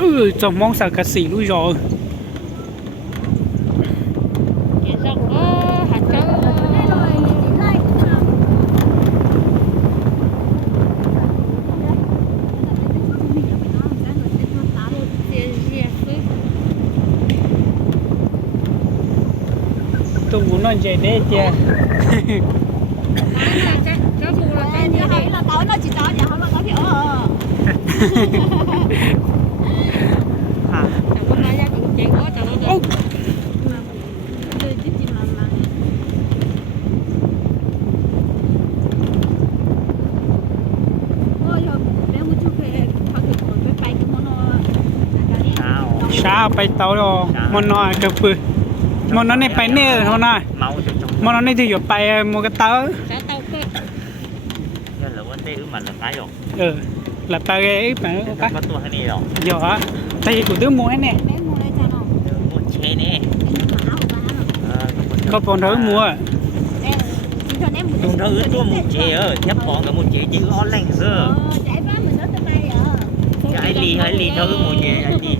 ừ cho mong sao cả xỉ lui rồi Kẻ rộng ơ, hạt châu. Tiền gì phứ. tôi muốn nói gì đấy chứ Ai là chắc- chắc thù là cái gì đấy. Chẳng có ai ra cũng chén quá, chẳng nó được. sao bay tàu rồi món nói cái phư món nó này bay nè thôi nè máu cho trong món nó này thì vừa bay một cái tàu Chả tao cơ. như là vấn đề mà là cái rồi ừ là bay cái mà cái có tua hay này rồi giờ á tại vì của tôi mua nè một chê nè có bọn thứ mua chúng ta ướt tua một chê ơ nhấp bọn cả một chê chứ on lành giờ cái lì hay lì thôi một chê cái lì Choพี่นอน nó là lui mong do sang cà xì lỡ do cà xì lỡ cho mới mới bên mong hú chả ไอ้ยี่คูนี่น้ cái อง không เนี่ย phải dùng sự cái gì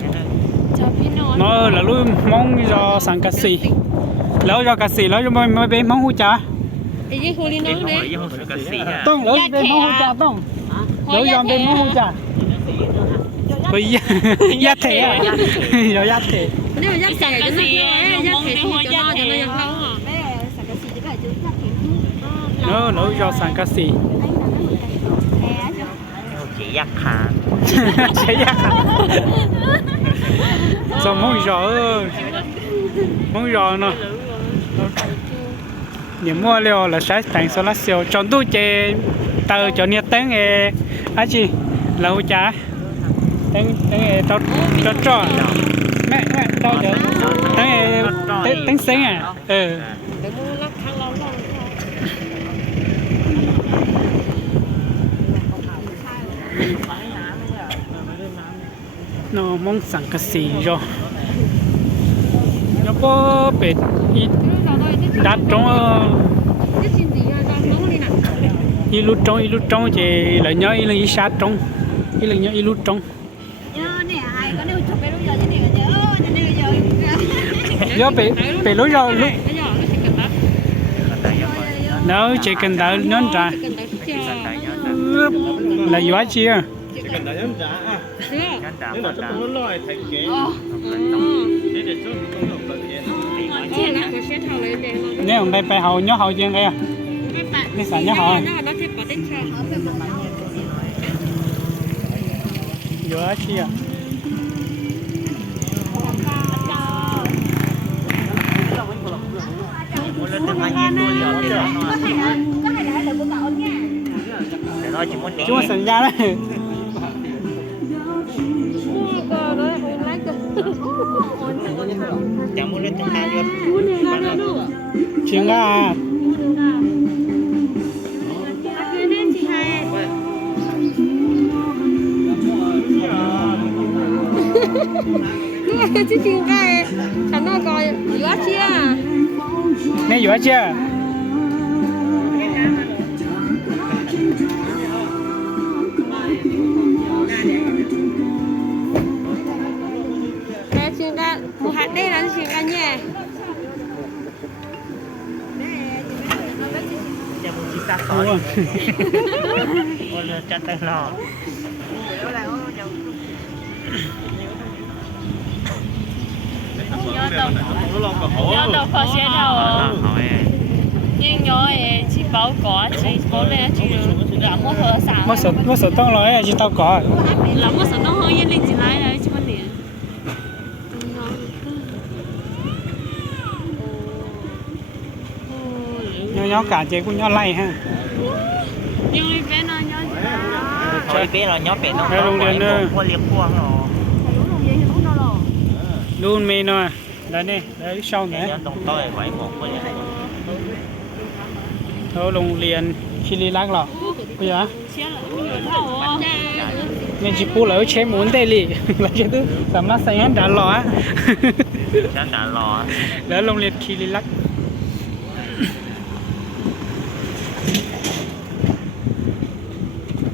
à tông lỡ bên mong hú chả tông lỡ do bên mong hú chả bây giờ giá thể à giờ giá thể นี่มันยักษ์ใส่กันนะยักษ์ใส่ที่จะนอนจะนอนยังเข้าอ่ะ nó lỡ do sang cà xì một chê giặc khá sẽ giá sao mong gió mong gió nó những mua liều là sẽ thành số lá siêu chọn tu chè tờ cho nhiệt tấn e á chi là hú chả tấn tấn e tao tao cho mẹ mẹ tao cho tấn e tấn tấn sinh à ừ nó mong sẵn cái gì rồi nó có bị ít เราได้ที่ đắt trong ที่จริงดีอ่ะน้องนี่น่ะ ít lúc trong ít lúc trong thì là nhớ ít là ít sát trong ít là nhớ ít lúc trong do bị bị lúc rồi lúc ไอ้หยอดรู้สึกกันปะ nó chỉ cần đợi nó trả กันแต่ที่เจ้า là gió chia เชื่อ nhân trả nếu mà nhân sắp trả muốn nói thành kế อ๋อ để để chút không được lần kia เชื่อนะเชื่อเท่าเลยเด็กเรา nếu hôm nay phải Chicken đã nhân giá à? Nhưng mà chắc cũng lớn lòi thành kế Thế để chút cũng được lợi thế Nếu hôm nay bài hầu nhớ hầu chưa nghe Đi xả nhớ hầu Giữa chi à? Chúng ta sẵn ra đấy. ลค์กัน chẳng muốn lên trong hai luôn พูดเนี่ยนะลูก chuyện ra à คือเล่นสิไฮคือที่จริงก็ฉันน่าก็อยู่อาเชีย nè gió chia ra khỏi. Ôi cho tên lò nhớ đầu phật sẽ đâu, nhưng nhớ chỉ bảo có chỉ bảo lên chỉ là một số sản một số một số tông lối chỉ tao có là một số tông hơi yên linh chỉ lại ย้อยๆกาเจ๊กูย้อนไล่ฮะย้อยเป็นนอนย้อช่วยเป็นนอยอเป็นน้องโรงเรียนเนอะพวกเลี้ยงพวกหรอดูนมีหน่อยเดี๋ยวนี่เดี๋วช่องไหนตรยเลยโรงเรียนชิลีลักหรอไปยะมนจิปูแล้วใช้มุนเตลีแล้วจะต้องสำนักสายงานด่านหรอแล้วโรงเรียนคีรีลักษ์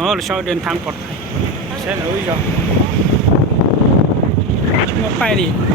mở là cho đến thang cột sẽ lối rồi chúng nó bay đi.